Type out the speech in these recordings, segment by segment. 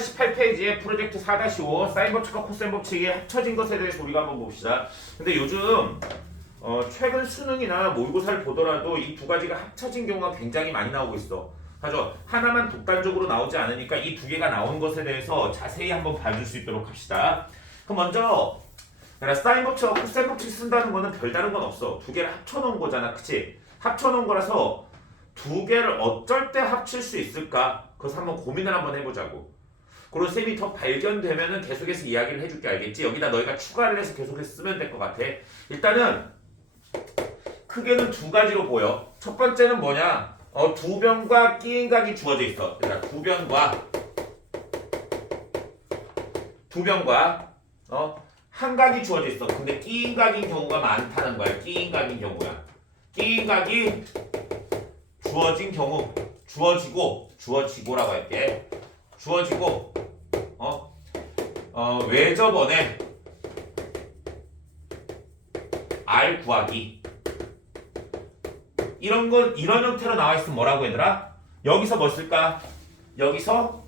88페이지에 프로젝트 4-5 사인 법칙과 코사인 법칙이 합쳐진 것에 대해서 우리가 한번 봅시다. 근데 요즘 최근 수능이나 모의고사를 보더라도 이 두 가지가 합쳐진 경우가 굉장히 많이 나오고 있어. 하죠. 하나만 독단적으로 나오지 않으니까 이 두 개가 나온 것에 대해서 자세히 한번 봐줄 수 있도록 합시다. 그럼 먼저 사인 법칙과 코사인 법칙 쓴다는 거는 별다른 건 없어. 두 개를 합쳐놓은 거잖아, 그치? 합쳐놓은 거라서 두 개를 어쩔 때 합칠 수 있을까? 그래서 한번 고민을 한번 해보자고. 그리고 쌤이 더 발견되면은 계속해서 이야기를 해줄게, 알겠지? 여기다 너희가 추가를 해서 계속해서 쓰면 될 것 같아. 일단은 크게는 두 가지로 보여. 첫 번째는 뭐냐? 두 변과 끼인각이 주어져 있어. 그러니까 두 변과 한 각이 주어져 있어. 근데 끼인각인 경우가 많다는 거야. 끼인각인 경우야. 끼인각이 주어진 경우, 주어지고라고 할게. 주어지고 외접원에 R 구하기. 이런 형태로 나와 있으면 뭐라고 얘들아? 여기서 뭐 쓸까? 여기서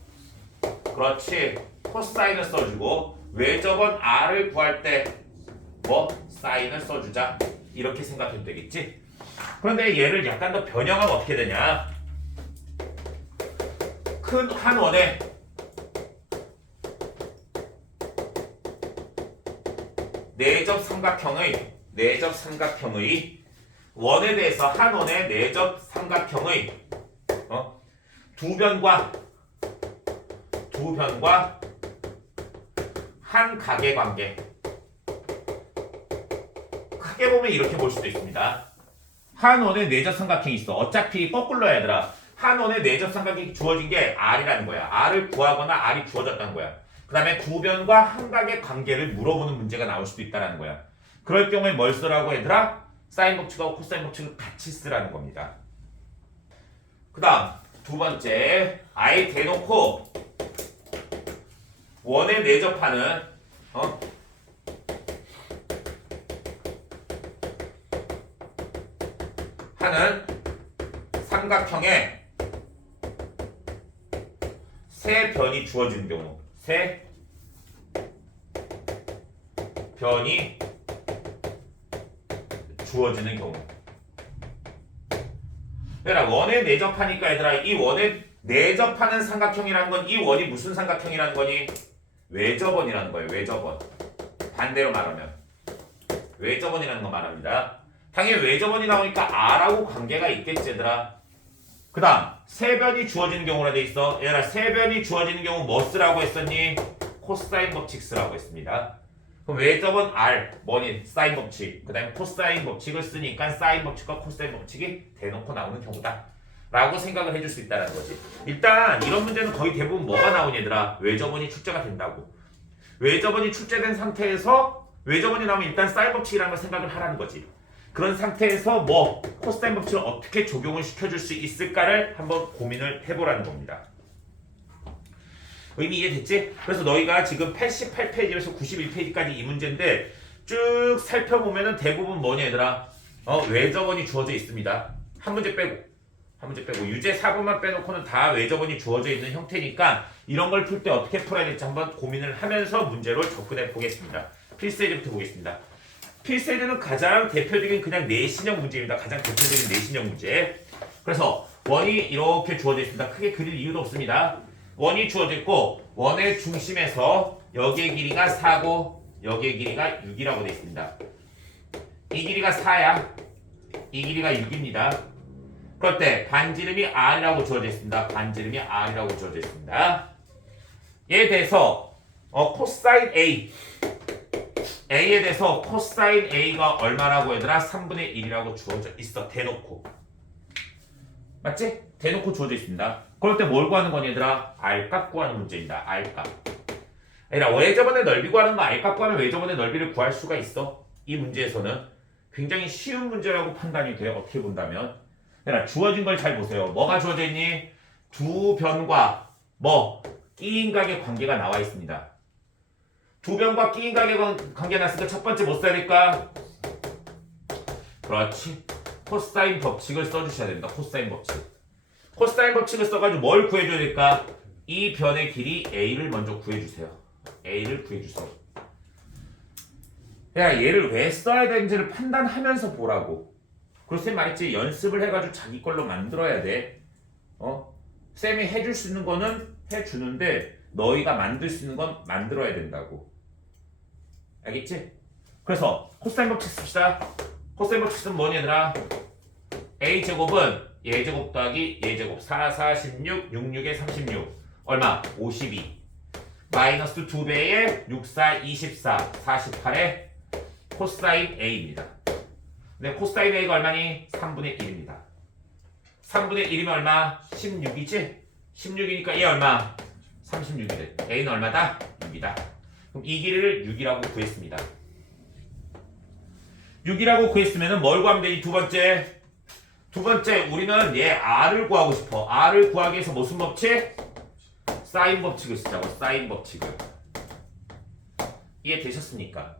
그렇지. 코사인을 써주고 외접원 R을 구할 때 뭐 사인을 써주자. 이렇게 생각해도 되겠지? 그런데 얘를 약간 더 변형하면 어떻게 되냐? 큰 한 원에 내접 삼각형의 원에 대해서 한 원의 내접 삼각형의 두 변과 한 각의 관계. 크게 보면 이렇게 볼 수도 있습니다. 한 원의 내접 삼각형이 있어. 어차피 거꾸로야 얘들아. 한 원의 내접 삼각형이 주어진 게 R이라는 거야. R을 구하거나 R이 주어졌다는 거야. 그 다음에 두 변과 한 각의 관계를 물어보는 문제가 나올 수도 있다는 거야. 그럴 경우에 뭘 쓰라고 얘들아? 사인 법칙하고 코사인 법칙을 같이 쓰라는 겁니다. 그 다음 두 번째, 아예 대놓고 원에 내접하는 하는 삼각형에 세 변이 주어지는 경우, 세 변이 주어지는 경우. 얘들아, 원에 내접하니까 얘들아, 이 원에 내접하는 삼각형이라는 건 이 원이 무슨 삼각형이라는 거니? 외접원이라는 거예요. 외접원. 반대로 말하면 외접원이라는 거 말합니다. 당연히 외접원이 나오니까 R하고 관계가 있겠지 얘들아. 그 다음 세 변이 주어지는 경우라 돼 있어. 얘들아, 세 변이 주어지는 경우 뭐 쓰라고 했었니? 코사인 법칙 쓰라고 했습니다. 그럼 외접원 R, 뭐니? 사인 법칙. 그 다음에 코사인 법칙을 쓰니까 사인 법칙과 코사인 법칙이 대놓고 나오는 경우다 라고 생각을 해줄 수 있다는 거지. 일단 이런 문제는 거의 대부분 뭐가 나오니 얘들아? 외접원이 출제가 된다고. 외접원이 출제된 상태에서 외접원이 나오면 일단 사인 법칙이라는 걸 생각을 하라는 거지. 그런 상태에서 뭐 코사인 법칙을 어떻게 적용을 시켜줄 수 있을까를 한번 고민을 해보라는 겁니다. 의미 이해됐지? 그래서 너희가 지금 88페이지에서 91페이지까지 이 문제인데 쭉 살펴보면은 대부분 뭐냐 얘들아? 외접원이 주어져 있습니다. 한 문제 빼고 유제 4번만 빼놓고는 다 외접원이 주어져 있는 형태니까 이런 걸 풀 때 어떻게 풀어야 될지 한번 고민을 하면서 문제로 접근해 보겠습니다. 필세제부터 보겠습니다. 필세제는 가장 대표적인 그냥 내신형 문제입니다. 가장 대표적인 내신형 문제. 그래서 원이 이렇게 주어져 있습니다. 크게 그릴 이유도 없습니다. 원이 주어져 있고 원의 중심에서 여기의 길이가 4고 여기의 길이가 6이라고 되어 있습니다. 이 길이가 4야. 이 길이가 6입니다. 그럴 때 반지름이 R이라고 주어져 있습니다. 반지름이 R이라고 주어져 있습니다. 얘에 대해서 코사인 A에 대해서 코사인 A가 얼마라고 얘들아? 3분의 1이라고 주어져 있어. 대놓고. 맞지? 대놓고 주어져 있습니다. 그럴 때 뭘 구하는 거니 얘들아? R값 구하는 문제입니다. R값. 얘들아, 외접원의 넓이 구하는 거 R값 구하면 외접원의 넓이를 구할 수가 있어. 이 문제에서는 굉장히 쉬운 문제라고 판단이 돼요. 어떻게 본다면. 얘들아, 주어진 걸 잘 보세요. 뭐가 주어져 있니? 두 변과 끼인각의 관계가 나와 있습니다. 두 변과 끼인각의 관계 났으니까 첫 번째 뭐 써야 될까? 그렇지. 코사인 법칙을 써주셔야 됩니다. 코사인 법칙. 코사인 법칙을 써가지고 뭘 구해줘야 될까? 이 변의 길이 A를 먼저 구해주세요. A를 구해주세요. 야, 얘를 왜 써야 되는지를 판단하면서 보라고. 그래서 쌤 말했지, 연습을 해가지고 자기 걸로 만들어야 돼. 쌤이 해줄 수 있는 거는 해주는데 너희가 만들 수 있는 건 만들어야 된다고. 알겠지? 그래서 코사인 법칙 씁시다. 코사인 법칙 쓰면 뭐니 얘들아? A제곱은 얘제곱 더하기 얘제곱 4, 4, 16, 6, 6에 36 얼마? 52 마이너스 2배의 6, 4, 24, 48에 코사인 A입니다. 근데 코사인 A가 얼마니? 3분의 1입니다. 3분의 1이면 얼마? 16이지? 16이니까 얘 얼마? 36이래. A는 얼마다? 6이다. 그럼 이 길이를 6이라고 구했습니다. 6이라고 구했으면 뭘 구하면 되니? 두 번째 우리는 얘 R을 구하고 싶어. R을 구하기 위해서 무슨 법칙? 사인 법칙을 쓰자고. 사인 법칙을. 이해되셨습니까?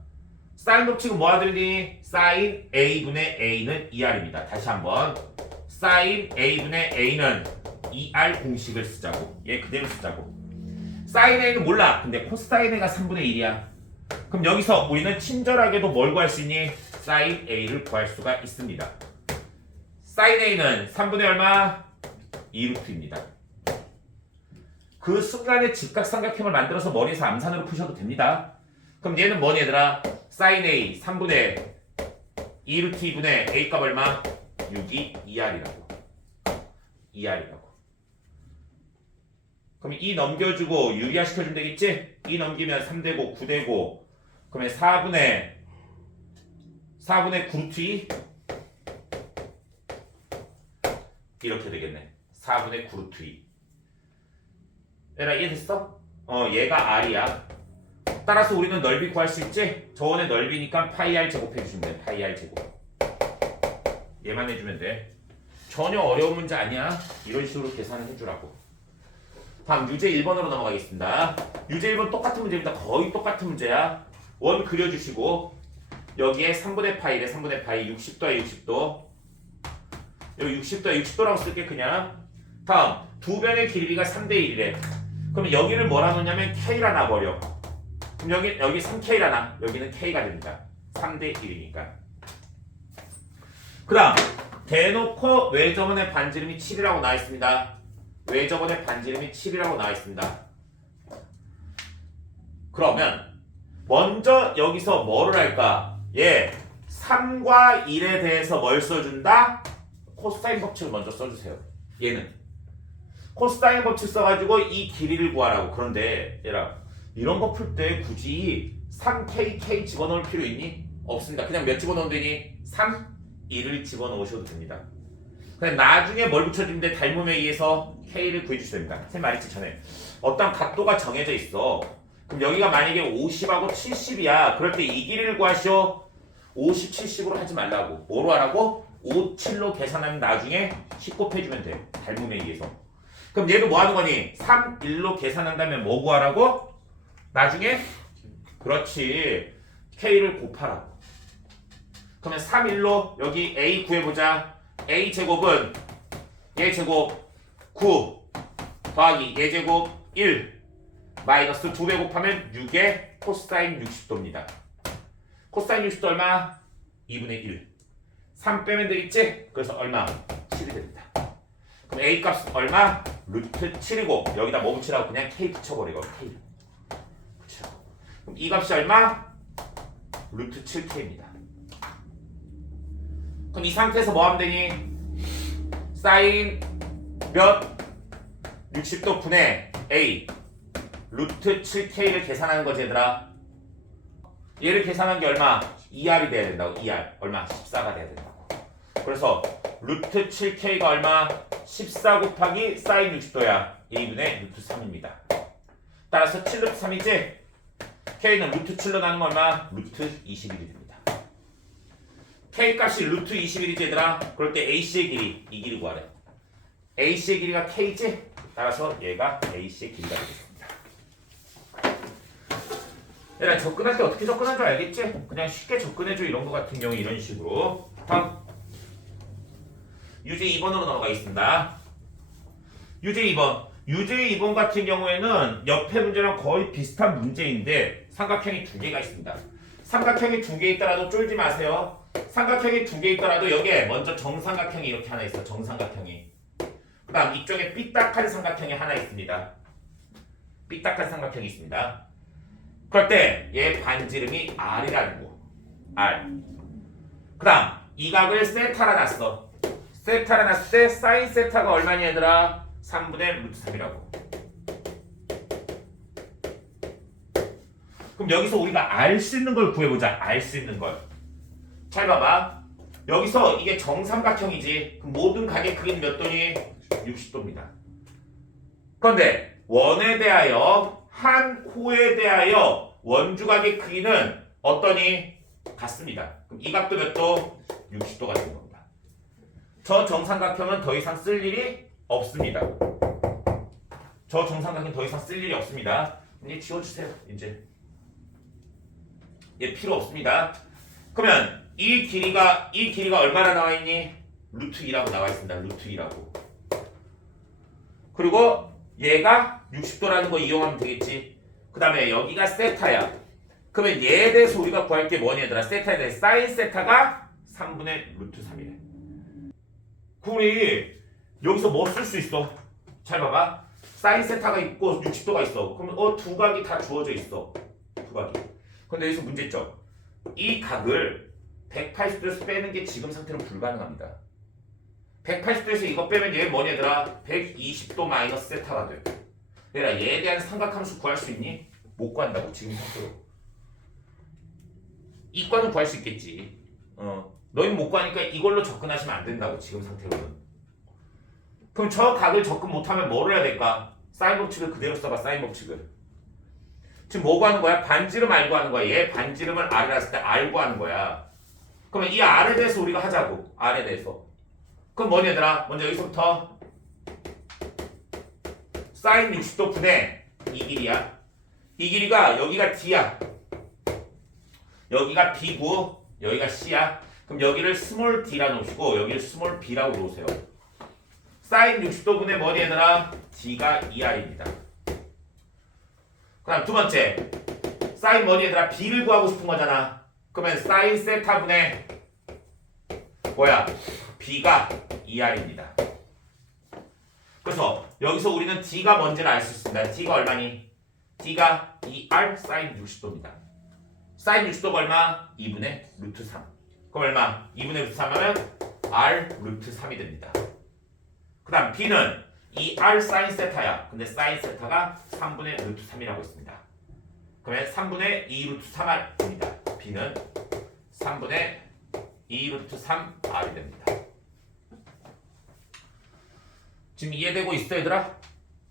사인 법칙은 뭐 하더니? 사인 A분의 A는 2R입니다. 다시 한번. 사인 A분의 A는 2R 공식을 쓰자고. 얘 그대로 쓰자고. 사인 A는 몰라. 근데 코사인 A가 3분의 1이야. 그럼 여기서 우리는 친절하게도 뭘 구할 수 있니? 사인 A를 구할 수가 있습니다. 사인 A는 3분의 얼마? 2루트입니다. 그 순간에 직각삼각형을 만들어서 머리에서 암산으로 푸셔도 됩니다. 그럼 얘는 뭐니 얘들아? 사인 A 3분의 2루트 2분의 A 값 얼마? 6이 2R이라고. 2R이라고. 그럼 2 넘겨주고 유리화 시켜주면 되겠지? 2 넘기면 3되고 9되고 그러면 4분의 9루트 2 이렇게 되겠네. 4분의 9루트 2 얘들아 이해됐어? 얘가 R이야. 따라서 우리는 넓이 구할 수 있지? 저원의 넓이니까 파이 R 제곱 해주시면 돼. 파이 R 제곱. 얘만 해주면 돼. 전혀 어려운 문제 아니야. 이런 식으로 계산을 해주라고. 다음 유제 1번으로 넘어가겠습니다. 유제 1번 똑같은 문제입니다. 거의 똑같은 문제야. 원 그려주시고 여기에 3분의 파이래. 3분의 파이 60도에 60도. 여기 60도에 60도라고 쓸게 그냥. 다음 두 변의 길이가 3대 1이래. 그럼 여기를 뭐라 놓냐면 K라 놔버려. 그럼 여기 3K라 놔. 여기는 K가 됩니다. 3대 1이니까. 그 다음 대놓고 외접원의 반지름이 7이라고 나와있습니다. 외접원의 반지름이 7이라고 나와있습니다. 그러면 먼저 여기서 뭐를 할까? 3과 1에 대해서 뭘 써준다? 코사인 법칙을 먼저 써주세요. 얘는 코사인 법칙 써가지고 이 길이를 구하라고. 그런데 얘라 이런 거 풀 때 굳이 3K 집어넣을 필요 있니? 없습니다. 그냥 몇 집어넣으면 되니? 3, 1을 집어넣으셔도 됩니다. 그냥 나중에 뭘 붙여주면 돼? 닮음에 의해서 K를 구해주셔야 됩니다. 제 말했지 전에. 어떤 각도가 정해져 있어. 그럼 여기가 만약에 50하고 70이야. 그럴 때 이 길이를 구하시오. 50, 70으로 하지 말라고. 뭐로 하라고? 5, 7로 계산하면 나중에 10 곱해주면 돼. 닮음에 의해서. 그럼 얘도 뭐 하는 거니? 3, 1로 계산한다면 뭐 구하라고? 나중에? 그렇지. K를 곱하라고. 그러면 3, 1로 여기 A 구해보자. A 제곱은 얘 제곱 9 더하기 얘 제곱 1 마이너스 2배 곱하면 6의 코사인 60도입니다. 코사인 60도 얼마? 2분의 1. 3 빼면 되겠지? 그래서 얼마? 7이 됩니다. 그럼 A 값은 얼마? 루트 7이고 여기다 뭐 붙이라고? 그냥 K 붙여버리고 K 붙이라고. 그럼 이 값이 얼마? 루트 7K입니다. 그럼 이 상태에서 뭐 하면 되니? 사인 몇? 60도 분의 A 루트 7K를 계산하는 거지 얘들아. 얘를 계산한 게 얼마? 2R이 돼야 된다고. 2R 얼마? 14가 돼야 된다고. 그래서 루트 7K가 얼마? 14 곱하기 사인 60도야. 2분의 루트 3입니다. 따라서 7 루트 3이지? K는 루트 7로 나누면 얼마? 루트 21이 됩니다. K 값이 루트 21이지 얘들아. 그럴 때 AC의 길이 이 길이 구하래. AC의 길이가 K지? 따라서 얘가 AC의 길이가 되겠습니다. 얘들아 접근할 때 어떻게 접근한 줄 알겠지? 그냥 쉽게 접근해줘. 이런 거 같은 경우 이런 식으로. 다음 유제 2번으로 넘어가겠습니다. 유제 2번 유제 2번 같은 경우에는 옆에 문제랑 거의 비슷한 문제인데 삼각형이 두 개가 있습니다. 삼각형이 두 개 있더라도 쫄지 마세요. 삼각형이 두 개 있더라도 여기에 먼저 정삼각형이 이렇게 하나 있어. 정삼각형이. 그 다음 이쪽에 삐딱한 삼각형이 하나 있습니다. 삐딱한 삼각형이 있습니다. 그럴 때 얘 반지름이 R이라는 거. R. 그 다음 이 각을 세타라 놨어. 세타라 놨을 때 사인 세타가 얼마니 얘들아? 3분의 루트 3이라고. 그럼 여기서 우리가 알 수 있는 걸 구해보자. 알 수 있는 걸. 잘 봐봐. 여기서 이게 정삼각형이지. 그럼 모든 각의 크기는 몇 도니? 60도입니다. 그런데 원에 대하여 한 호에 대하여 원주각의 크기는 어떠니? 같습니다. 그럼 이 각도 몇 도? 60도가 되는 겁니다. 저 정삼각형은 더 이상 쓸 일이 없습니다. 저 정삼각형은 더 이상 쓸 일이 없습니다. 이제 지워주세요. 이제 얘 필요 없습니다. 그러면 이 길이가 얼마나 나와 있니? 루트 2라고 나와 있습니다. 루트 2라고. 그리고 얘가 60도라는 거 이용하면 되겠지. 그 다음에 여기가 세타야. 그러면 얘에 대해서 우리가 구할 게 뭐니 얘들아? 세타에 대해 사인 세타가 3분의 루트 3이래. 그럼 우리 여기서 뭐 쓸 수 있어? 잘 봐봐. 사인 세타가 있고 60도가 있어. 그러면 두 각이 다 주어져 있어. 두 각이. 근데 여기서 문제점. 이 각을 180도에서 빼는 게 지금 상태로 불가능합니다. 180도에서 이거 빼면 얘 뭐니 얘들아? 120도 마이너스 세타가 돼. 얘들아 얘에 대한 삼각함수 구할 수 있니? 못 구한다고 지금 상태로. 이과는 구할 수 있겠지. 너희는 못 구하니까 이걸로 접근하시면 안 된다고 지금 상태로는. 그럼 저 각을 접근 못하면 뭐를 해야 될까? 사인 법칙을 그대로 써봐. 사인 법칙을. 지금 뭐 구하는 거야? 반지름 알고 하는 거야. 얘 반지름을 R이라 했을 때 알고 하는 거야. 그러면 이 R에 대해서 우리가 하자고. R에 대해서. 그럼 뭐니 얘들아? 먼저 여기서부터 사인 60도 분의 이 길이야. 이 길이가 여기가 D야. 여기가 B고 여기가 C야. 그럼 여기를 스몰 D라 놓으시고 여기를 스몰 B라고 놓으세요. 사인 60도 분의 뭐니 얘들아? D가 2R입니다. 그 다음 두 번째 사인 뭐니 얘들아? B를 구하고 싶은 거잖아. 그러면 사인 세타 분의 뭐야? B가 2R입니다. 그래서 여기서 우리는 D가 뭔지를 알 수 있습니다. D가 얼마니? D가 2R 사인 60도입니다. 사인 60도가 얼마? 2분의 루트 3. 그럼 얼마? 2분의 루트 3 하면 R 루트 3이 됩니다. 그 다음 B는 2R 사인 세타야. 근데 사인 세타가 3분의 루트 3이라고 했습니다. 그러면 3분의 2 루트 3R입니다. B는 3분의 2 루트 3R이 됩니다. 지금 이해되고 있어 얘들아?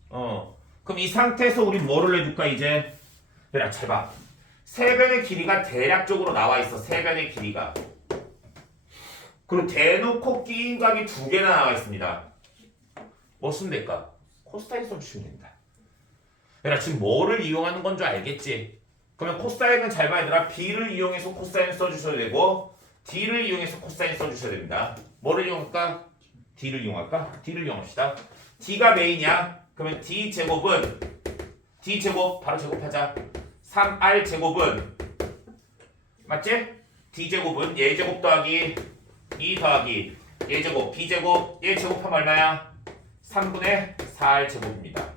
그럼 이 상태에서 우리 뭐를 내줄까 이제? 얘들아 잘 봐. 세변의 길이가 대략적으로 나와 있어. 세변의 길이가. 그리고 대놓고 끼인 각이 두 개나 나와 있습니다. 뭐 쓰면 될까? 코사인 써주시면 됩니다. 얘들아 지금 뭐를 이용하는 건 줄 알겠지? 그러면 코사인은 잘 봐 얘들아. B를 이용해서 코사인 써주셔야 되고 D를 이용해서 코사인 써주셔야 됩니다. 뭐를 이용할까? D를 이용할까? D를 이용합시다. D가 메인이야. 그러면 D제곱은 D제곱 바로 제곱하자. 3R 제곱은 맞지? D제곱은 얘제곱 더하기 2 더하기 얘제곱 B제곱 얘 제곱하면 얼마야? 3분의 4R 제곱입니다.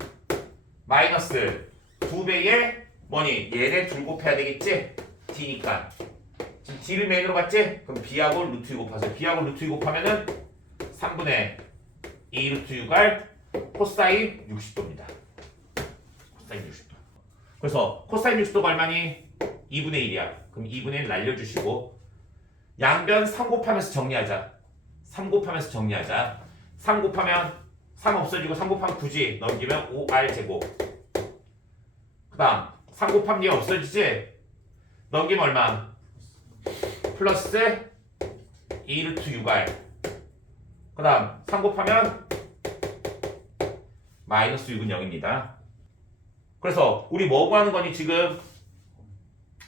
마이너스 2배의 뭐니? 얘네 둘 곱해야 되겠지? D니까 지금 D를 메인으로 봤지? 그럼 B하고 루트 2 곱하세요. B하고 루트 2 곱하면은 3분의 2 루트 6R 코사인 60도입니다. 코사인 60도. 그래서 코사인 60도가 얼마니? 2분의 1이야. 그럼 2분의 1 날려주시고 양변 3 곱하면서 정리하자. 3 곱하면서 정리하자. 3 곱하면 3 없어지고 3 곱하면 9지. 넘기면 5R 제곱. 그 다음 3 곱하면 얘 없어지지? 넘기면 얼마? 플러스 2 루트 6R. 그 다음 3 곱하면 마이너스 6은 0입니다. 그래서 우리 뭐 구하는 거니 지금?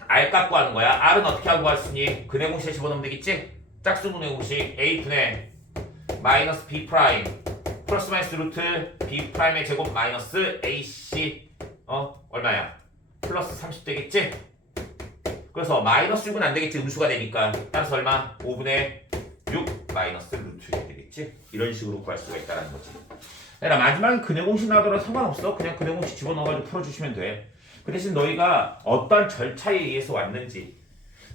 R 값 구하는 거야. R은 어떻게 하고 구했으니? 근해 공식에 집어넣으면 되겠지? 짝수 분해 공식 A분의 마이너스 B 프라임 플러스 마이너스 루트 b 프라임의 제곱 마이너스 ac 얼마야? 플러스 30 되겠지? 그래서 마이너스 6은 안 되겠지. 음수가 되니까. 따라서 얼마? 5분의 6 마이너스 루트 6이 되겠지? 이런 식으로 구할 수가 있다는 거지. 얘들아, 마지막에 근해 공식 나오더라도 상관없어. 그냥 근해 공식 집어넣어가지고 풀어주시면 돼. 그 대신 너희가 어떤 절차에 의해서 왔는지,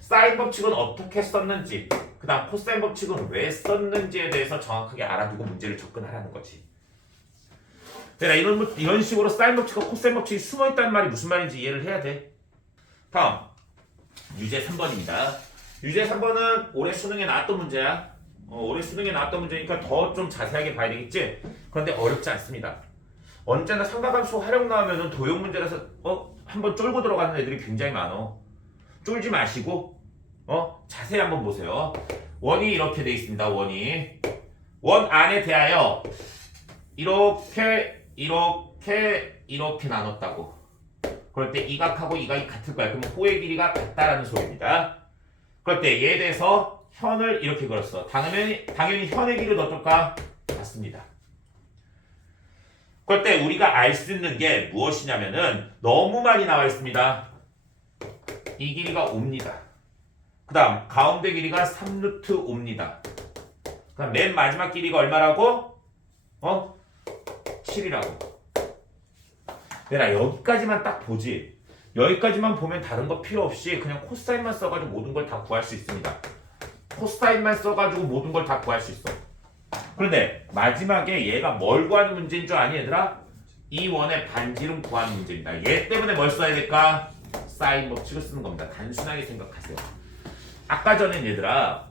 사인 법칙은 어떻게 썼는지, 그 다음 코사인 법칙은 왜 썼는지에 대해서 정확하게 알아두고 문제를 접근하라는 거지. 얘들아, 이런 식으로 사인 법칙과 코사인 법칙이 숨어있다는 말이 무슨 말인지 이해를 해야 돼. 다음 유제 3번입니다. 유제 3번은 올해 수능에 나왔던 문제야. 올해 수능에 나왔던 문제니까 더 좀 자세하게 봐야 되겠지? 그런데 어렵지 않습니다. 언제나 삼각함수 활용 나오면은 도형 문제라서 한번 쫄고 들어가는 애들이 굉장히 많어. 쫄지 마시고 자세히 한번 보세요. 원이 이렇게 돼 있습니다. 원이 원 안에 대하여 이렇게 나눴다고. 그럴 때 이 각하고 이 각이 같을 거야. 그럼 호의 길이가 같다라는 소리입니다. 그럴 때 얘에 대해서 현을 이렇게 그렸어. 당연히 현의 길이도 어떨까? 같습니다. 그럴 때 우리가 알 수 있는 게 무엇이냐면은 너무 많이 나와 있습니다. 이 길이가 5입니다. 그 다음 가운데 길이가 3루트 5입니다. 그 다음 맨 마지막 길이가 얼마라고? 7이라고. 내가 여기까지만 딱 보지. 여기까지만 보면 다른 거 필요 없이 그냥 코사인만 써가지고 모든 걸 다 구할 수 있습니다. 코사인만 써가지고 모든 걸 다 구할 수 있어. 그런데 마지막에 얘가 뭘 구하는 문제인 줄 아니 얘들아? 이 원의 반지름 구하는 문제입니다. 얘 때문에 뭘 써야 될까? 사인 법칙을 쓰는 겁니다. 단순하게 생각하세요. 아까 전엔 얘들아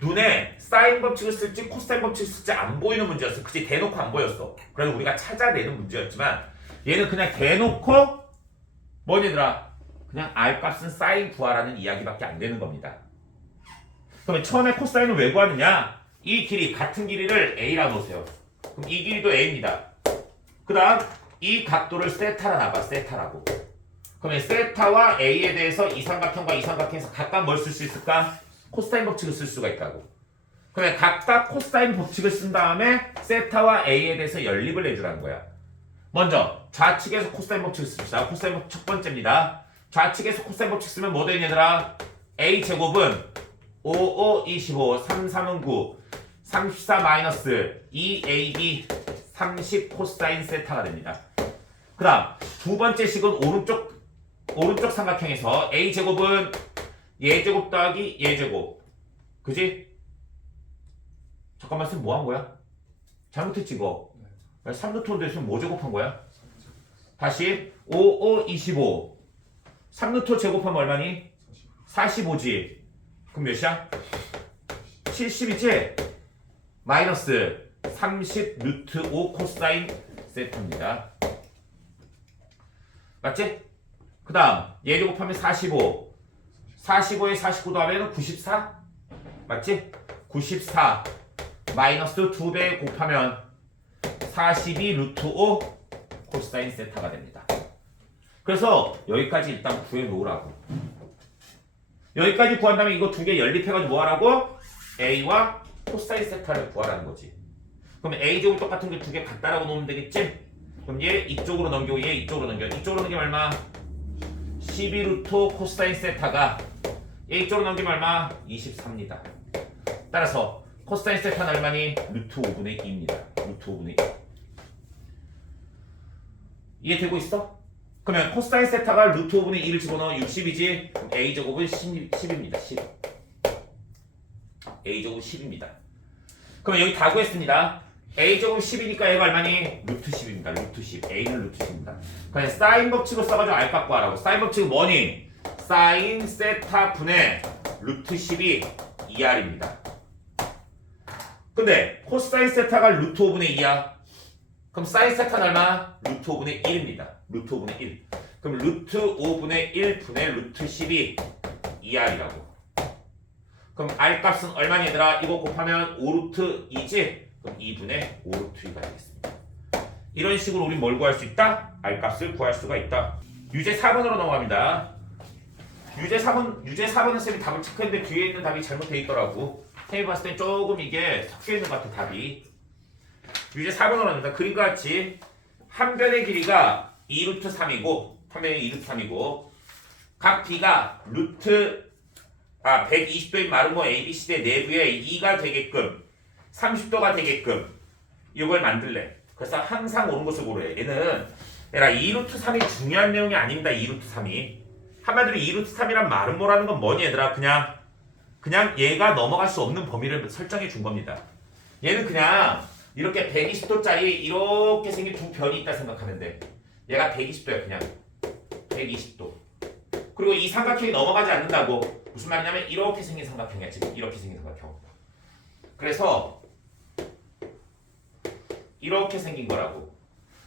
눈에 사인 법칙을 쓸지 코사인 법칙을 쓸지 안 보이는 문제였어. 그치? 대놓고 안 보였어. 그래서 우리가 찾아내는 문제였지만 얘는 그냥 대놓고 뭐니 얘들아? 그냥 R 값은 사인 구하라는 이야기밖에 안 되는 겁니다. 그러면 처음에 코사인을 왜 구하느냐? 이 길이 같은 길이를 A라 놓으세요. 그럼 이 길이도 A입니다. 그 다음 이 각도를 세타라 놔봐. 세타라고. 그러면 세타와 A에 대해서 이 삼각형과 이 삼각형에서 각각 뭘 쓸 수 있을까? 코사인 법칙을 쓸 수가 있다고. 그러면 각각 코사인 법칙을 쓴 다음에 세타와 A에 대해서 연립을 해주라는 거야. 먼저 좌측에서 코사인 법칙을 씁시다. 코사인 법칙 첫 번째입니다. 좌측에서 코사인 법칙 쓰면 뭐 되니 얘들아? A제곱은 5, 5, 25, 3, 3은 9, 34 마이너스 2AB 30 코사인 세타가 됩니다. 그 다음 두 번째 식은 오른쪽 삼각형에서 A제곱은 얘제곱 더하기 얘제곱. 그지? 잠깐만 쌤 뭐 한 거야? 잘못했지 이거. 3루트 대신 뭐 제곱한 거야? 다시 5, 5, 25 3루트 제곱하면 얼마니? 45지. 그럼 몇이야? 70이지? 마이너스 30 루트 5 코사인 세타입니다. 맞지? 그 다음 얘 제곱하면 45 45에 49 더하면 94? 맞지? 94 마이너스 2배 곱하면 42 루트 5 코사인 세타가 됩니다. 그래서 여기까지 일단 구해 놓으라고. 여기까지 구한 다음에 이거 두 개 연립해가지고 뭐 하라고? A와 코사인 세타를 구하라는 거지. 그럼 A제곱 똑같은 게 두 개 같다라고 놓으면 되겠지? 그럼 얘 이쪽으로 넘기고 얘 이쪽으로 넘겨. 이쪽으로 넘기면 얼마? 12 루트 코사인 세타가 얘 이쪽으로 넘기면 얼마? 24입니다. 따라서 코사인 세타는 얼마니? 루트 5분의 2입니다. 루트 5분의 2. 이해되고 있어? 그러면 코사인 세타가 루트 5분의 2를 집어넣어 60이지? 그럼 A제곱은 10입니다. 10. A제곱 10입니다. 그러면 여기 다 구했습니다. A제곱 10이니까 얘가 얼마니? 루트 10입니다. 루트 10. A는 루트 10입니다. 그냥 사인 법칙을 써가지고 알값 구하라고. 사인 법칙은 뭐니? 사인 세타 분의 루트 10이 2R입니다. 근데 코사인 세타가 루트 5분의 2야. 그럼 사인 세타는 얼마? 루트 5분의 1입니다. 루트 5분의 1. 그럼 루트 5분의 1 분의 루트 10이 2R이라고. 그럼 R 값은 얼마니 얘들아? 이거 곱하면 5루트 2지? 그럼 2분의 5루트 2가 되겠습니다. 이런 식으로 우리 뭘 구할 수 있다? R 값을 구할 수가 있다. 유제 4번으로 넘어갑니다. 유제 4번은 쌤이 답을 체크했는데 뒤에 있는 답이 잘못되어 있더라고. 쌤이 봤을 때 조금 이게 섞여 있는 것 같아 답이. 유제 4번으로 합니다. 그림과 같이 한 변의 길이가 2루트 3이고 한 변이 2루트 3이고 각 B가 120도인 마름모 ABC의 내부에 2가 되게끔 30도가 되게끔 이걸 만들래. 그래서 항상 오는 것을 고르래. 얘는 얘라 2루트 3이 중요한 내용이 아닙니다. 2루트 3이 한마디로 2루트 3이란 마름모라는 건 뭐니 얘들아? 그냥 얘가 넘어갈 수 없는 범위를 설정해 준 겁니다. 얘는 그냥 이렇게 120도짜리 이렇게 생긴 두 변이 있다 생각하면 돼. 얘가 120도야 그냥 120도. 그리고 이 삼각형이 넘어가지 않는다고. 무슨 말이냐면 이렇게 생긴 삼각형이야 지금. 이렇게 생긴 삼각형. 그래서 이렇게 생긴 거라고.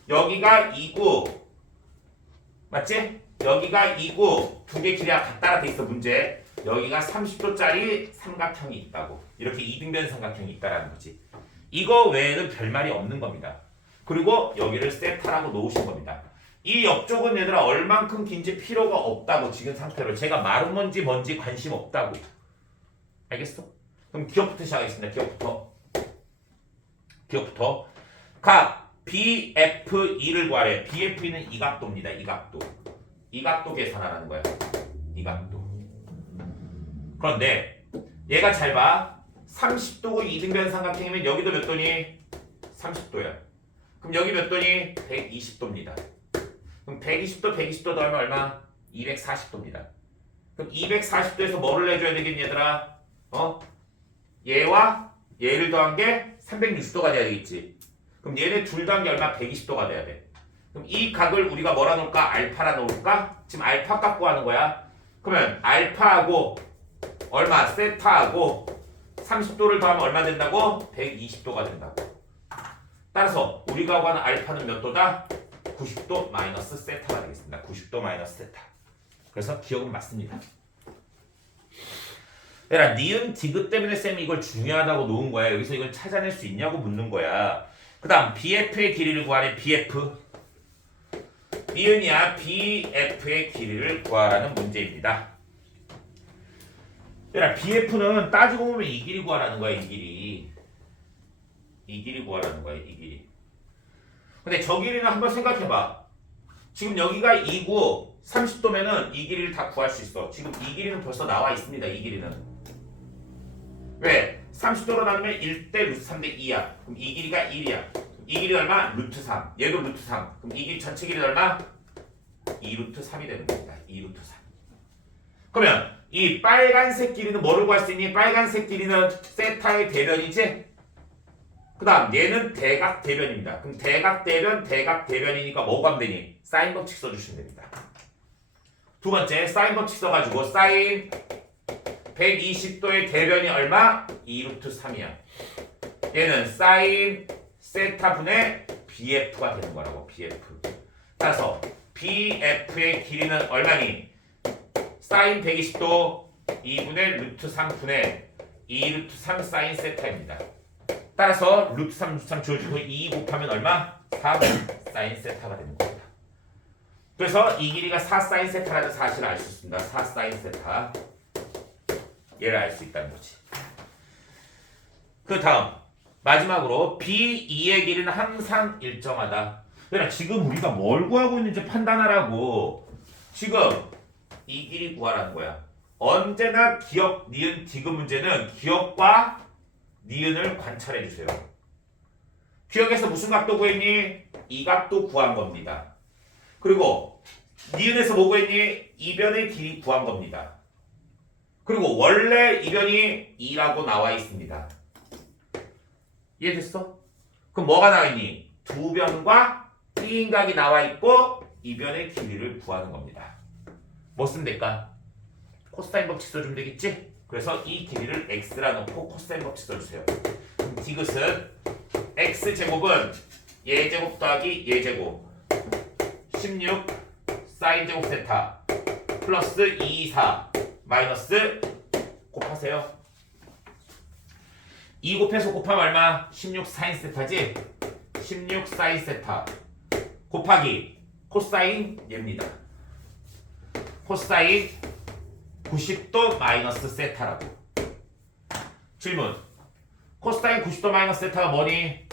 여기가 2구 맞지? 여기가 2구 두 개 길이가 같다라 돼 있어 문제. 여기가 30도짜리 삼각형이 있다고. 이렇게 이등변 삼각형이 있다라는 거지. 이거 외에는 별말이 없는 겁니다. 그리고 여기를 세타라고 놓으신 겁니다. 이 옆쪽은 얘들아 얼만큼 긴지 필요가 없다고. 지금 상태로 제가 말은 뭔지 관심 없다고. 알겠어? 그럼 기억부터 시작하겠습니다. 기억부터 각 BF2를 구하래. BF2는 이 각도입니다. 이 각도 계산하라는 거야. 이 각도. 그런데 얘가 잘 봐. 30도고 이등변 삼각형이면 여기도 몇 도니? 30도야. 그럼 여기 몇 도니? 120도입니다. 그럼 120도 더하면 얼마? 240도입니다. 그럼 240도에서 뭐를 내줘야 되겠니 얘들아? 얘와 얘를 더한 게 360도가 돼야 되겠지. 그럼 얘네 둘 더한 게 얼마? 120도가 돼야 돼. 그럼 이 각을 우리가 뭐라 놓을까? 알파라 놓을까? 지금 알파 갖고 하는 거야. 그러면 알파하고 얼마? 세타하고 30도를 더하면 얼마 된다고? 120도가 된다고. 따라서 우리가 구하는 알파는 몇 도다? 90도 마이너스 세타가 되겠습니다. 90도 마이너스 세타. 그래서 기억은 맞습니다. 얘들아 니은 디귿 때문에 쌤이 이걸 중요하다고 놓은 거야. 여기서 이걸 찾아낼 수 있냐고 묻는 거야. 그 다음 BF의 길이를 구하래. BF 니은이야. BF의 길이를 구하라는 문제입니다. 얘들아 BF는 따지고 보면 이 길이 구하라는 거야. 이 길이 구하라는 거야. 이 길이. 근데 저 길이는 한번 생각해봐. 지금 여기가 2구 30도면은 이 길이를 다 구할 수 있어. 지금 이 길이는 벌써 나와 있습니다. 이 길이는. 왜? 30도로 나누면 1대 루트 3대 2야. 그럼 이 길이가 1이야. 이 길이 얼마? 루트 3. 얘도 루트 3. 그럼 이 길이 전체 길이 얼마? 2 루트 3이 되는 겁니다. 2 루트 3. 그러면 이 빨간색 길이는 뭐를 구할 수 있니? 빨간색 길이는 세타의 대변이지? 그 다음 얘는 대각 대변입니다. 그럼 대각 대변이니까 뭐 구하면 되니? 사인 법칙 써주시면 됩니다. 두 번째 사인 법칙 써가지고 사인 120도의 대변이 얼마? 2 루트 3이야. 얘는 사인 세타분의 BF가 되는 거라고. BF. 따라서 BF의 길이는 얼마니? 사인 120도 2분의 루트 3분의 2 루트 3 사인 세타입니다. 따라서 루트 3 지워주고 2 곱하면 얼마? 4 사인 세타가 되는 겁니다. 그래서 이 길이가 4 사인 세타라는 사실을 알 수 있습니다. 4 사인 세타. 얘를 알 수 있다는 거지. 그 다음 마지막으로 B2의 길이는 항상 일정하다. 그러니까 지금 우리가 뭘 구하고 있는지 판단하라고. 지금 이 길이 구하라는 거야. 언제나 기억, 니은, 디귿 문제는 기억과 니은을 관찰해 주세요. 기억에서 무슨 각도 구했니? 이 각도 구한 겁니다. 그리고 니은에서 뭐 구했니? 이변의 길이 구한 겁니다. 그리고 원래 이변이 2라고 나와 있습니다. 이해됐어? 그럼 뭐가 나와 있니? 두 변과 B인각이 나와 있고 이변의 길이를 구하는 겁니다. 뭐 쓰면 될까? 코사인 법칙 써주면 되겠지? 그래서 이 길이를 x라 놓고 코사인 법칙 써주세요. 그럼 디귿은 x제곱은 얘제곱 더하기 얘제곱 16 사인 제곱 세타 플러스 2, 4 마이너스 곱하세요. 2 곱해서 곱하면 얼마? 16 사인 세타지? 16 사인 세타 곱하기 코사인 얘입니다. 코사인 90도 마이너스 세타라고. 질문. 코사인 90도 마이너스 세타가 뭐니?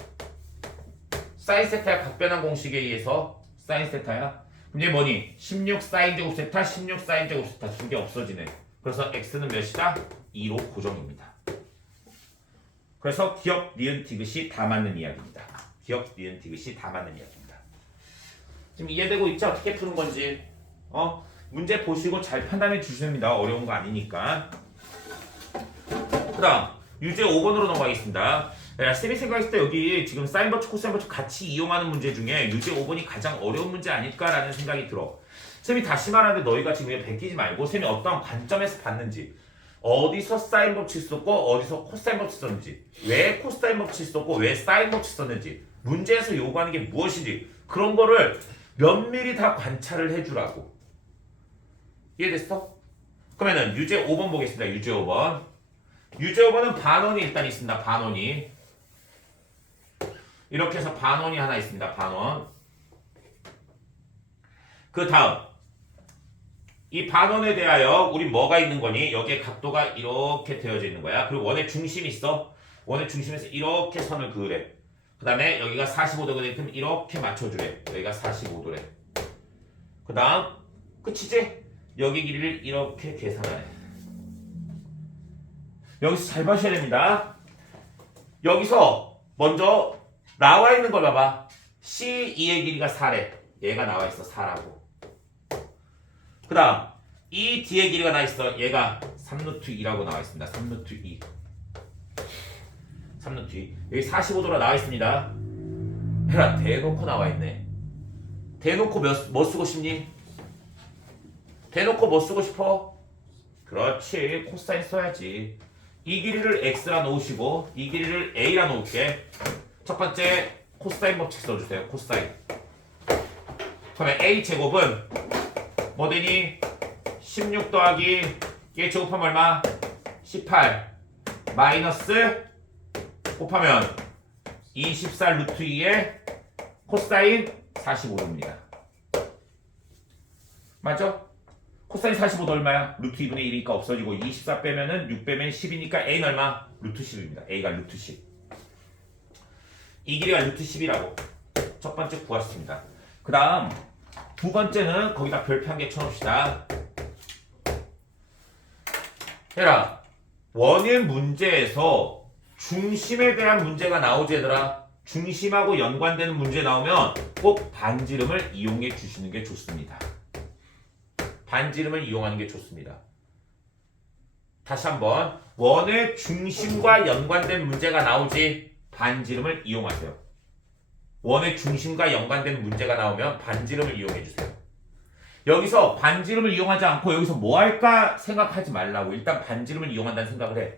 사인 세타야 각변환 공식에 의해서 사인 세타야. 그럼 얘 뭐니? 16 사인 제곱 세타 16 사인 제곱 세타 두 개 없어지네. 그래서 x는 몇이다? 2로 고정입니다. 그래서 기억 니은 디귿이 다 맞는 이야기입니다. 기억 니은 디귿이 다 맞는 이야기입니다. 지금 이해되고 있죠? 어떻게 푸는 건지. 문제 보시고 잘 판단해 주시면 됩니다. 어려운 거 아니니까. 그 다음 유제 5번으로 넘어가겠습니다. 쌤이 생각했을 때 여기 지금 사인 버츠 코사인 버츠 같이 이용하는 문제 중에 유제 5번이 가장 어려운 문제 아닐까라는 생각이 들어. 쌤이 다시 말하는데 너희가 지금 베끼지 말고 쌤이 어떤 관점에서 봤는지, 어디서 사인 법칙 썼고 어디서 코사인 법칙 썼는지, 왜 코사인 법칙 썼고 왜 사인 법칙 썼는지, 문제에서 요구하는 게 무엇인지 그런 거를 면밀히 다 관찰을 해주라고. 이해됐어? 그러면은 유제 5번 보겠습니다. 유제 5번. 유제 5번은 반원이 일단 있습니다. 반원이. 이렇게 해서 반원이 하나 있습니다. 반원. 그 다음 이 반원에 대하여 우리 뭐가 있는 거니? 여기에 각도가 이렇게 되어져 있는 거야. 그리고 원의 중심이 있어. 원의 중심에서 이렇게 선을 그으래. 그 다음에 여기가 45도거든. 그럼 이렇게 맞춰주래. 여기가 45도래. 그 다음 끝이지? 여기 길이를 이렇게 계산하래. 여기서 잘 봐주셔야 됩니다. 여기서 먼저 나와 있는 걸 봐봐. C2의 길이가 4래. 얘가 나와 있어. 4라고. 그 다음 이 뒤에 길이가 나 있어. 얘가 3루트 2라고 나와 있습니다. 3루트 2. 3루트 2. 여기 45도로 나와 있습니다. 해라 대놓고 나와 있네. 대놓고 뭐 쓰고 싶니? 대놓고 뭐 쓰고 싶어? 그렇지. 코사인 써야지. 이 길이를 x라 놓으시고 이 길이를 a라 놓을게. 첫 번째 코사인 법칙 써주세요. 코사인. 그러면 a 제곱은 뭐 되니? 16 더하기 얘 제곱하면 얼마? 18 마이너스 곱하면 24 루트 2에 코사인 45도입니다. 맞죠? 코사인 45도 얼마야? 루트 2분의 1이니까 없어지고 24 빼면은 6 빼면 10이니까 a는 얼마? 루트 10입니다. a가 루트 10. 이 길이가 루트 10이라고 첫 번째 구했습니다. 그 다음 두 번째는 거기다 별표 한 개 쳐놓읍시다. 해라. 원의 문제에서 중심에 대한 문제가 나오지 얘들아. 중심하고 연관되는 문제 나오면 꼭 반지름을 이용해 주시는 게 좋습니다. 반지름을 이용하는 게 좋습니다. 다시 한번 원의 중심과 연관된 문제가 나오지 반지름을 이용하세요. 원의 중심과 연관된 문제가 나오면 반지름을 이용해 주세요. 여기서 반지름을 이용하지 않고 여기서 뭐 할까 생각하지 말라고. 일단 반지름을 이용한다는 생각을 해.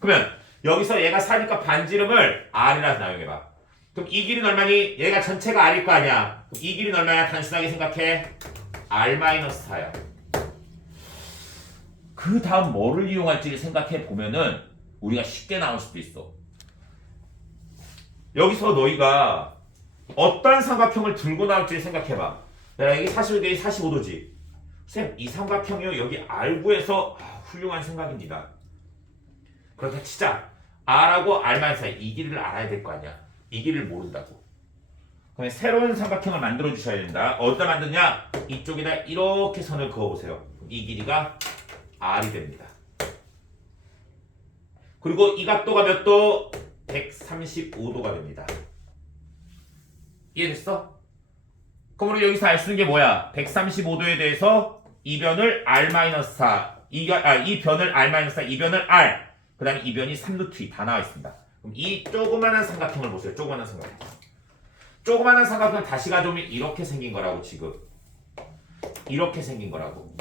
그러면 여기서 얘가 4니까 반지름을 R이라 나용해봐. 그럼 이 길이는 얼마니? 얘가 전체가 R일 거 아니야. 그럼 이 길이는 얼마야? 단순하게 생각해. R-4야. 그 다음 뭐를 이용할지를 생각해 보면은 우리가 쉽게 나올 수도 있어. 여기서 너희가 어떤 삼각형을 들고 나올지 생각해봐. 야, 이게 45도, 45도지. 쌤, 이 삼각형이요. 여기 R9에서 훌륭한 생각입니다. 그렇다 치자. R하고 R만 사이 이 길이를 알아야 될 거 아니야. 이 길이를 모른다고. 그러면 새로운 삼각형을 만들어 주셔야 된다. 어디다 만드냐? 이쪽에다 이렇게 선을 그어보세요. 이 길이가 R이 됩니다. 그리고 이 각도가 몇 도? 135도가 됩니다. 이해됐어? 그럼 우리 여기서 알 수 있는 게 뭐야? 135도에 대해서 이 변을 R-4, 이 변을 R-4, 이 변을 R, 그 다음에 이 변이 3루트 2 다 나와 있습니다. 그럼 이 조그만한 삼각형을 보세요. 조그만한 삼각형. 조그만한 삼각형을 다시 가져오면 이렇게 생긴 거라고 지금. 이렇게 생긴 거라고.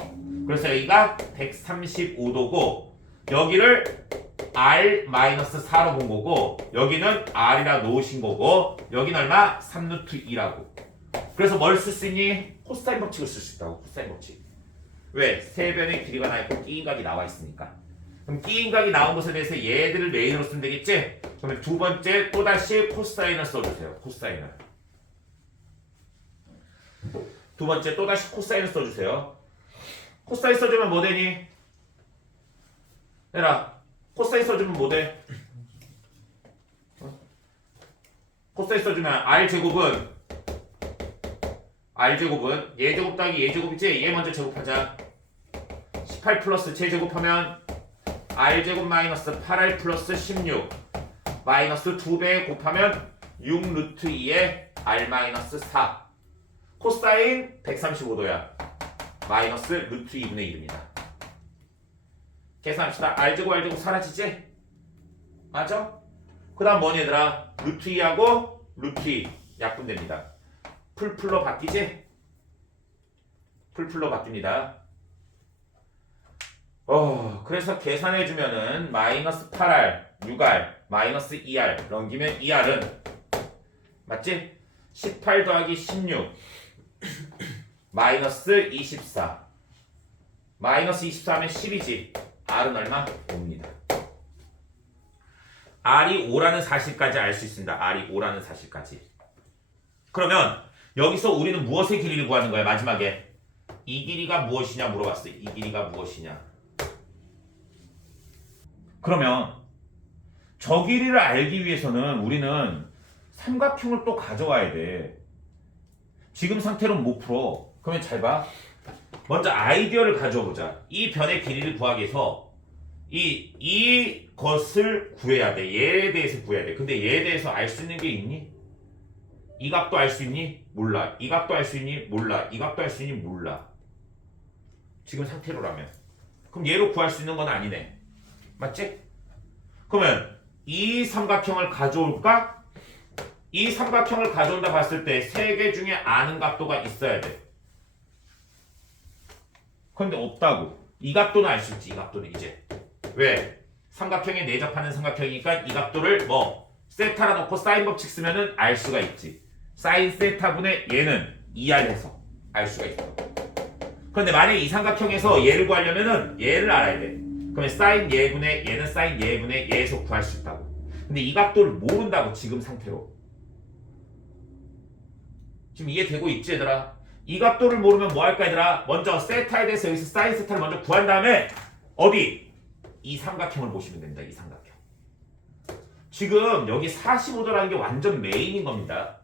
그래서 여기가 135도고 여기를 R-4로 본 거고 여기는 R이라 놓으신 거고 여기는 얼마? 3루트 2라고. 그래서 뭘 쓸 수 있니? 코사인 법칙을 쓸 수 있다고. 코사인 법칙. 왜? 세 변의 길이가 나 있고 끼인각이 나와 있으니까. 그럼 끼인각이 나온 것에 대해서 얘들을 메인으로 쓰면 되겠지? 그러면 두 번째 또다시 코사인을 써주세요. 코사인을. 두 번째 또다시 코사인을 써주세요. 코사인 써주면 뭐 되니? 해라. 코사인 써주면 뭐 돼? 코사인 써주면 R제곱은 얘제곱 더하기 얘제곱이지? 얘 먼저 제곱하자. 18 플러스 제제곱하면 R제곱 마이너스 8R 플러스 16 마이너스 2배 곱하면 6 루트 2에 R 마이너스 4 코사인 135도야. 마이너스 루트 2분의 1입니다. 계산합시다. R제곱 사라지지? 맞아? 그 다음 뭐니 얘들아? 루트 2하고 루트 2 약분됩니다. 풀풀로 바뀌지? 풀풀로 바뀝니다. 그래서 계산해주면은 마이너스 8R, 6R, 마이너스 2R 넘기면 2R은 맞지? 18 더하기 16 마이너스 24 마이너스 24 하면 10이지. R은 얼마? 5입니다. R이 5라는 사실까지 알 수 있습니다. R이 5라는 사실까지. 그러면 여기서 우리는 무엇의 길이를 구하는 거야? 마지막에 이 길이가 무엇이냐 물어봤어요. 이 길이가 무엇이냐. 그러면 저 길이를 알기 위해서는 우리는 삼각형을 또 가져와야 돼. 지금 상태로는 못 풀어. 그러면 잘 봐. 먼저 아이디어를 가져보자. 이 변의 길이를 구하기 위해서 이것을 구해야 돼. 얘에 대해서 구해야 돼. 근데 얘에 대해서 알 수 있는 게 있니? 이 각도 알 수 있니? 몰라. 이 각도 알 수 있니? 몰라. 이 각도 알 수 있니? 몰라. 지금 상태로라면. 그럼 얘로 구할 수 있는 건 아니네. 맞지? 그러면 이 삼각형을 가져올까? 이 삼각형을 가져온다 봤을 때 세 개 중에 아는 각도가 있어야 돼. 그런데 없다고. 이 각도는 알 수 있지. 이 각도는 이제. 왜? 삼각형에 내접하는 삼각형이니까 이 각도를 세타라 놓고 사인 법칙 쓰면은 알 수가 있지. 사인 세타분의 얘는 2R 해서 알 수가 있어. 그런데 만약에 이 삼각형에서 얘를 구하려면은 얘를 알아야 돼. 그러면 사인 얘분의 얘는 사인 얘분의 얘에서 구할 수 있다고. 근데 이 각도를 모른다고 지금 상태로. 지금 이해되고 있지 얘들아? 이 각도를 모르면 뭐 할까 얘들아? 먼저 세타에 대해서 여기서 사인 세타를 먼저 구한 다음에 어디? 이 삼각형을 보시면 됩니다. 이 삼각형. 지금 여기 45도라는 게 완전 메인인 겁니다.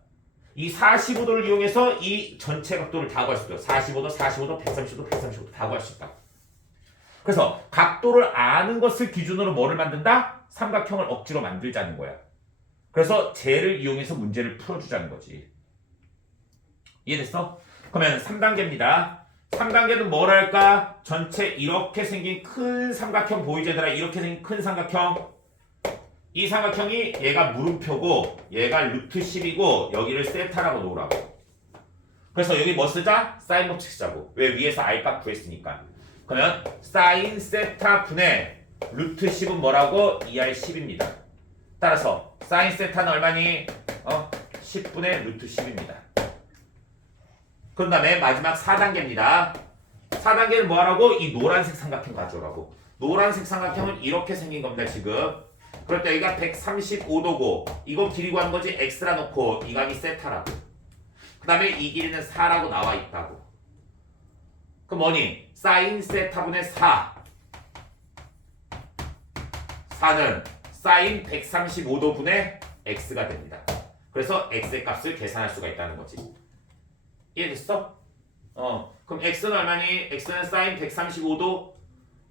이 45도를 이용해서 이 전체 각도를 다 구할 수 있어요. 45도, 45도, 130도, 130도 다 구할 수 있다. 그래서 각도를 아는 것을 기준으로 뭐를 만든다? 삼각형을 억지로 만들자는 거야. 그래서 쟤를 이용해서 문제를 풀어주자는 거지. 이해됐어? 그러면 3단계입니다. 3단계는 뭘 할까? 전체 이렇게 생긴 큰 삼각형 보이지 얘들아? 이렇게 생긴 큰 삼각형. 이 삼각형이 얘가 물음표고 얘가 루트 10이고 여기를 세타라고 놓으라고. 그래서 여기 뭐 쓰자? 사인 법칙 쓰자고. 왜? 위에서 R값 구했으니까. 그러면 사인 세타 분의 루트 10은 뭐라고? 2R10입니다. 따라서 사인 세타는 얼마니? 10분의 루트 10입니다. 그 다음에 마지막 4단계입니다. 4단계는 뭐 하라고? 이 노란색 삼각형 가져오라고. 노란색 삼각형은 이렇게 생긴 겁니다. 지금. 그럴 때 여기가 135도고 이거 길이 구하는 거지. X라 놓고 이 각이 세타라고. 그 다음에 이 길이는 4라고 나와 있다고. 그럼 뭐니? 사인 세타분의 4. 4는 사인 135도 분의 X가 됩니다. 그래서 X의 값을 계산할 수가 있다는 거지. 이해됐어? 그럼 X는 얼마니? X는 사인 135도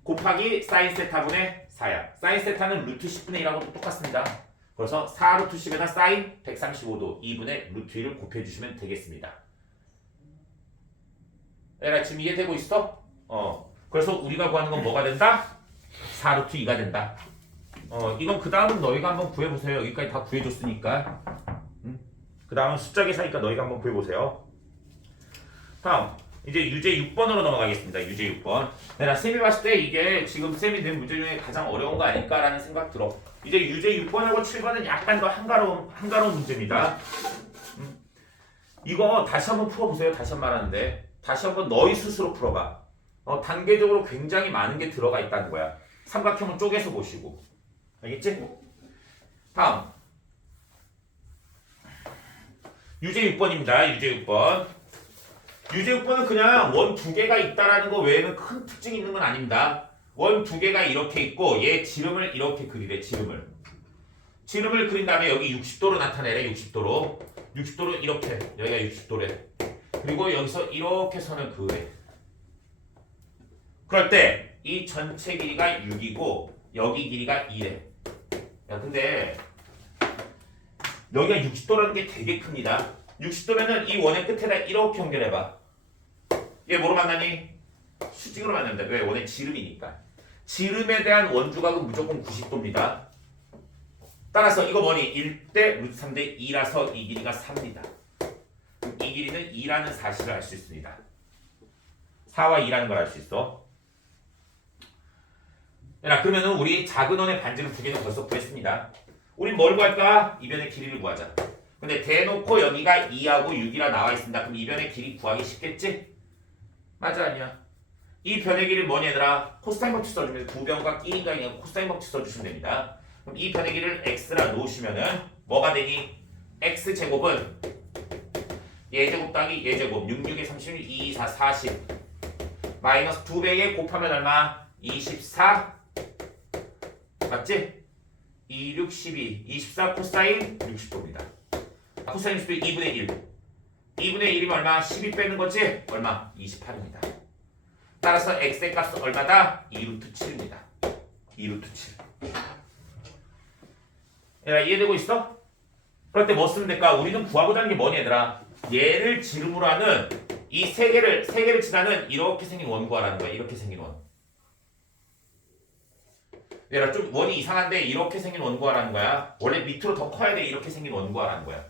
곱하기 사인 세타분의 4야. 사인 세타는 루트 10분의 1하고 똑같습니다. 그래서 4 루트 10에다 사인 135도 2분의 루트 1을 곱해주시면 되겠습니다. 얘들아 지금 이해되고 있어? 그래서 우리가 구하는 건 뭐가 된다? 4 루트 2가 된다. 이건 그 다음은 너희가 한번 구해보세요. 여기까지 다 구해줬으니까. 그 다음은 숫자 계산이니까 너희가 한번 구해보세요. 다음 이제 유제 6번으로 넘어가겠습니다. 유제 6번. 내가 쌤이 봤을 때 이게 지금 쌤이 낸 문제 중에 가장 어려운 거 아닐까라는 생각 들어. 이제 유제 6번하고 7번은 약간 더 한가로운 문제입니다. 이거 다시 한번 풀어보세요. 다시 한번 말하는데 다시 한번 너희 스스로 풀어봐. 단계적으로 굉장히 많은 게 들어가 있다는 거야. 삼각형을 쪼개서 보시고. 알겠지? 다음 유제 6번입니다. 유제 6번. 유제 6번은 그냥 원 두 개가 있다라는 거 외에는 큰 특징이 있는 건 아닙니다. 원 두 개가 이렇게 있고 얘 지름을 이렇게 그리래. 지름을. 지름을 그린 다음에 여기 60도로 나타내래. 60도로. 60도로 이렇게. 여기가 60도래. 그리고 여기서 이렇게 선을 그으래. 그럴 때 이 전체 길이가 6이고 여기 길이가 2래. 야, 근데 여기가 60도라는 게 되게 큽니다. 60도면은 이 원의 끝에다 이렇게 연결해봐. 얘 뭐로 만나니? 수직으로 만납니다. 왜? 원의 지름이니까. 지름에 대한 원주각은 무조건 90도입니다. 따라서 이거 뭐니? 1대 루트 3대 2라서 이 길이가 3입니다. 이 길이는 2라는 사실을 알 수 있습니다. 4와 2라는 걸 알 수 있어. 야, 그러면은 우리 작은 원의 반지름 두 개는 벌써 구했습니다. 우린 뭘 구할까? 이변의 길이를 구하자. 근데 대놓고 여기가 2하고 6이라 나와 있습니다. 그럼 이변의 길이 구하기 쉽겠지? 맞아, 아니야? 이 변의 길이를 뭐니 얘들아? 코사인 법칙 써주면 두 변과 끼니가 아니라 코사인 법칙 써주시면 됩니다. 그럼 이 변의 길이를 x라 놓으시면은 뭐가 되니? x제곱은 예제곱 더하기 예제곱 66에 36, 2, 2, 4, 40 마이너스 2배에 곱하면 얼마? 24 맞지? 2, 6, 12 24 코사인 60도입니다. 코사인 60도 2분의 1 2분의 1이면 얼마? 12 빼는 거지? 얼마? 28입니다. 따라서 x의 값은 얼마다? 2루트 7입니다. 2루트 7 얘들아 이해되고 있어? 그럴 때 뭐 쓰면 될까? 우리는 구하고자 하는 게 뭐니 얘들아? 얘를 지름으로 하는 이 세 개를 지나는 이렇게 생긴 원 구하라는 거야. 이렇게 생긴 원. 얘들아 좀 원이 이상한데 이렇게 생긴 원 구하라는 거야. 원래 밑으로 더 커야 돼. 이렇게 생긴 원 구하라는 거야.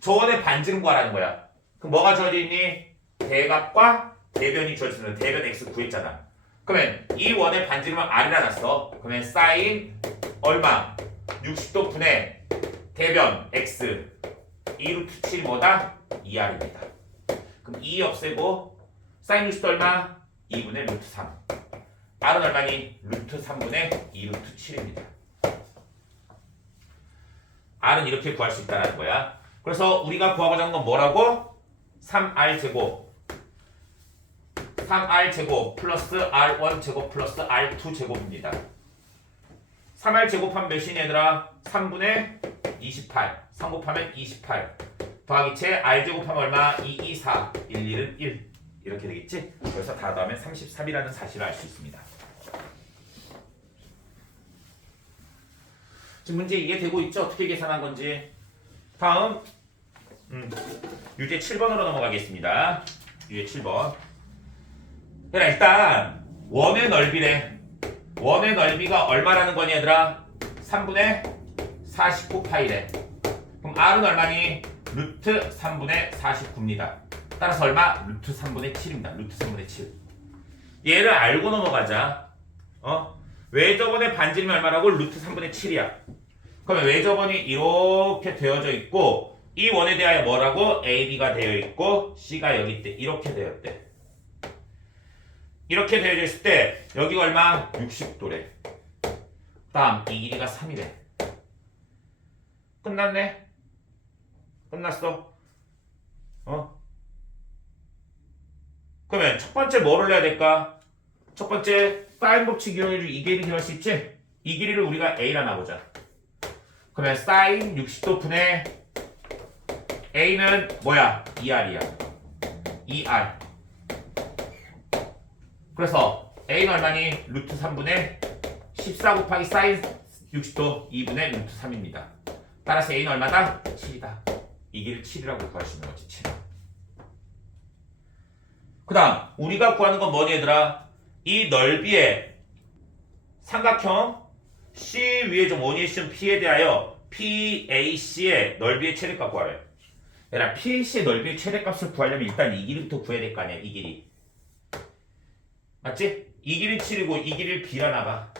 저 원의 반지름 구하라는 거야. 그럼 뭐가 주어져 있니? 대값과 대변이 주어져 있는 대변 x 구했잖아. 그러면 이 원의 반지름은 r이라 놨어. 그러면 사인 얼마? 60도 분의 대변 x 2루트 7이 뭐다? 2r입니다. 그럼 2 없애고 사인 60도 얼마? 2분의 루트 3 r은 얼마니? 루트 3분의 2루트 7입니다. r은 이렇게 구할 수 있다는 거야. 그래서 우리가 구하고자 하는 건 뭐라고? 3r제곱 3r제곱 플러스 r1제곱 플러스 r2제곱입니다. 3r 제곱하면 몇이니 얘들아? 3분의 28 3 곱하면 28 더하기 채 r 제곱하면 얼마? 2, 2, 4 1, 1은 1 이렇게 되겠지? 그래서 다 더하면 33이라는 사실을 알 수 있습니다. 지금 문제 이해되고 있죠? 어떻게 계산한 건지. 다음 유제 7번으로 넘어가겠습니다. 유제 7번. 그래 일단 원의 넓이래. 원의 넓이가 얼마라는 거니 얘들아? 3분의 49파이래. 그럼 r은 얼마니? 루트 3분의 49입니다. 따라서 얼마? 루트 3분의 7입니다. 루트 3분의 7. 얘를 알고 넘어가자. 외접원의 반지름이 얼마라고? 루트 3분의 7이야. 그러면 외접원이 이렇게 되어져 있고 이 원에 대하여 뭐라고? AB가 되어 있고 C가 여기 있대. 이렇게 되었대. 이렇게 되어져 있을 때 여기가 얼마? 60도래. 다음 이 길이가 3이래. 끝났네? 끝났어? 그러면 첫 번째 뭐를 내야 될까? 첫 번째 사인 법칙 이용해주고 이 길이 구할 수 있지? 이 길이를 우리가 A라 놔보자. 그러면 사인 60도 분의 A는 뭐야? 2R이야. 2R. 그래서 A는 얼마니? 루트 3분의 14 곱하기 사인 60도 2분의 루트 3입니다. 따라서 A는 얼마다? 7이다. 이 길을 7이라고 구할 수 있는 거지. 7. 그 다음 우리가 구하는 건 뭐니 얘들아? 이 넓이의 삼각형 C 위에 좀 원위에 씌운 P에 대하여 PAC의 넓이의 최대값 구하래. 얘들아 PAC의 넓이의 최대값을 구하려면 일단 이 길이부터 구해야 될 거 아니야. 이 길이 맞지? 이 길이 7이고 이 길이를 B라 나가.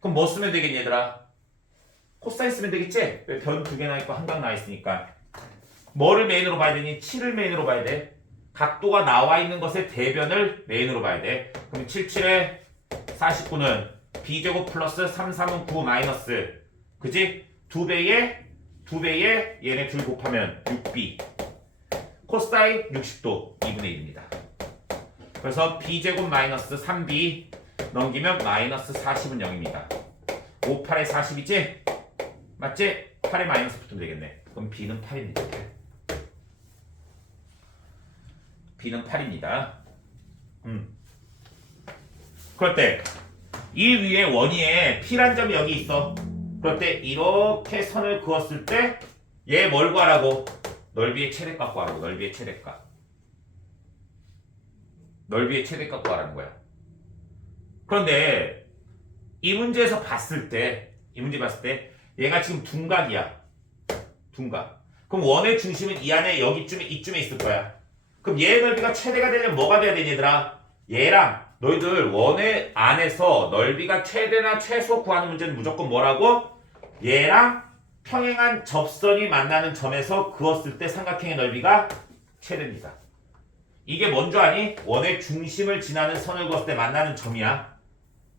그럼 뭐 쓰면 되겠니 얘들아? 코사인 쓰면 되겠지? 왜 변 두 개나 있고 한각 나와 있으니까. 뭐를 메인으로 봐야 되니? 7을 메인으로 봐야 돼. 각도가 나와 있는 것의 대변을 메인으로 봐야 돼. 그럼 7, 7에 49는 B제곱 플러스 3, 3은 9 마이너스 그지? 2배에 얘네 둘 곱하면 6B 코사인 60도 2분의 1입니다. 그래서 B제곱 마이너스 3B 넘기면 마이너스 40은 0입니다. 5, 8에 40이지? 맞지? 8에 마이너스 붙으면 되겠네. 그럼 B는 8입니다. B는 8입니다. 그럴 때 이 위에 원위에 P란 점이 여기 있어. 그럴 때 이렇게 선을 그었을 때 얘 뭘 구하라고? 넓이의 최대값 구하라고. 넓이의 최대값. 넓이의 최대값 구하라는 거야. 그런데 이 문제에서 봤을 때 얘가 지금 둔각이야. 둔각. 그럼 원의 중심은 이 안에 여기쯤에 이쯤에 있을 거야. 그럼 얘 넓이가 최대가 되려면 뭐가 돼야 되니 얘들아? 얘랑 너희들 원의 안에서 넓이가 최대나 최소 구하는 문제는 무조건 뭐라고? 얘랑 평행한 접선이 만나는 점에서 그었을 때 삼각형의 넓이가 최대입니다. 이게 뭔 줄 아니? 원의 중심을 지나는 선을 그었을 때 만나는 점이야.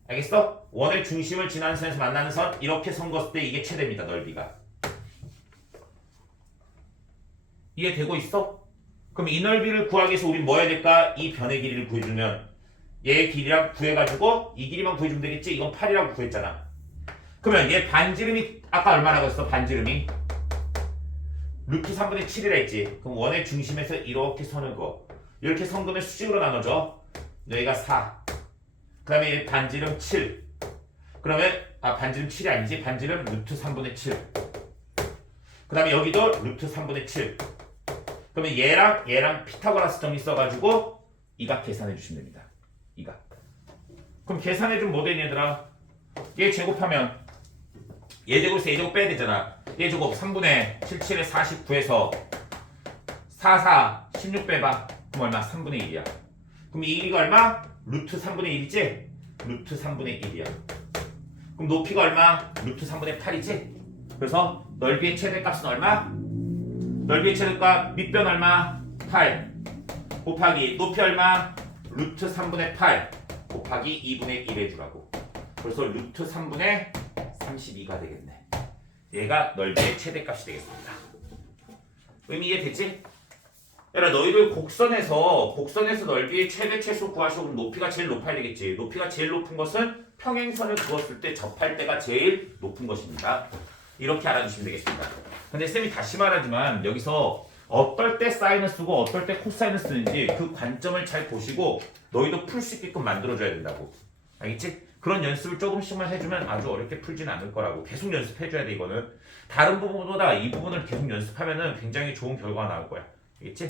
알겠어? 원의 중심을 지나는 선에서 만나는 선 이렇게 선 그었을 때 이게 최대입니다. 넓이가. 이해되고 있어? 그럼 이 넓이를 구하기 위해서 우린 뭐 해야 될까? 이 변의 길이를 구해주면 얘의 길이랑 구해가지고 이 길이만 구해주면 되겠지? 이건 8이라고 구했잖아. 그러면 얘 반지름이 아까 얼마라고 했어? 반지름이 루트 3분의 7이라 했지. 그럼 원의 중심에서 이렇게 선을 그어. 이렇게 선 그으면 수직으로 나눠져. 여기가 4. 그 다음에 얘 반지름 7. 그러면 반지름 7이 아니지. 반지름 루트 3분의 7. 그 다음에 여기도 루트 3분의 7. 그러면 얘랑 피타고라스 정리 써가지고 이각 계산해 주시면 됩니다. 이각. 그럼 계산해 주면 뭐 되니 얘들아? 얘 제곱하면 얘 제곱에서 얘 제곱 빼야 되잖아. 얘 제곱 3분의 77에 49에서 16 빼봐. 그럼 얼마? 3분의 1이야. 그럼 이 길이가 얼마? 루트 3분의 1이지? 루트 3분의 1이야. 그럼 높이가 얼마? 루트 3분의 8이지? 그래서 넓이의 최대값은 얼마? 넓이의 최대값 밑변 얼마? 8 곱하기 높이 얼마? 루트 3분의 8 곱하기 2분의 1 해주라고. 그래서 루트 3분의 32가 되겠네. 얘가 넓이의 최대값이 되겠습니다. 의미 이해되지? 얘들아 너희들 곡선에서 넓이의 최대 최소 구하시고 높이가 제일 높아야 되겠지. 높이가 제일 높은 것은 평행선을 그었을 때 접할 때가 제일 높은 것입니다. 이렇게 알아주시면 되겠습니다. 근데 쌤이 다시 말하지만 여기서 어떨 때 사인을 쓰고 어떨 때 코사인을 쓰는지 그 관점을 잘 보시고 너희도 풀 수 있게끔 만들어줘야 된다고. 알겠지? 그런 연습을 조금씩만 해주면 아주 어렵게 풀진 않을 거라고. 계속 연습해줘야 돼 이거는. 다른 부분보다 이 부분을 계속 연습하면은 굉장히 좋은 결과가 나올 거야. 알겠지?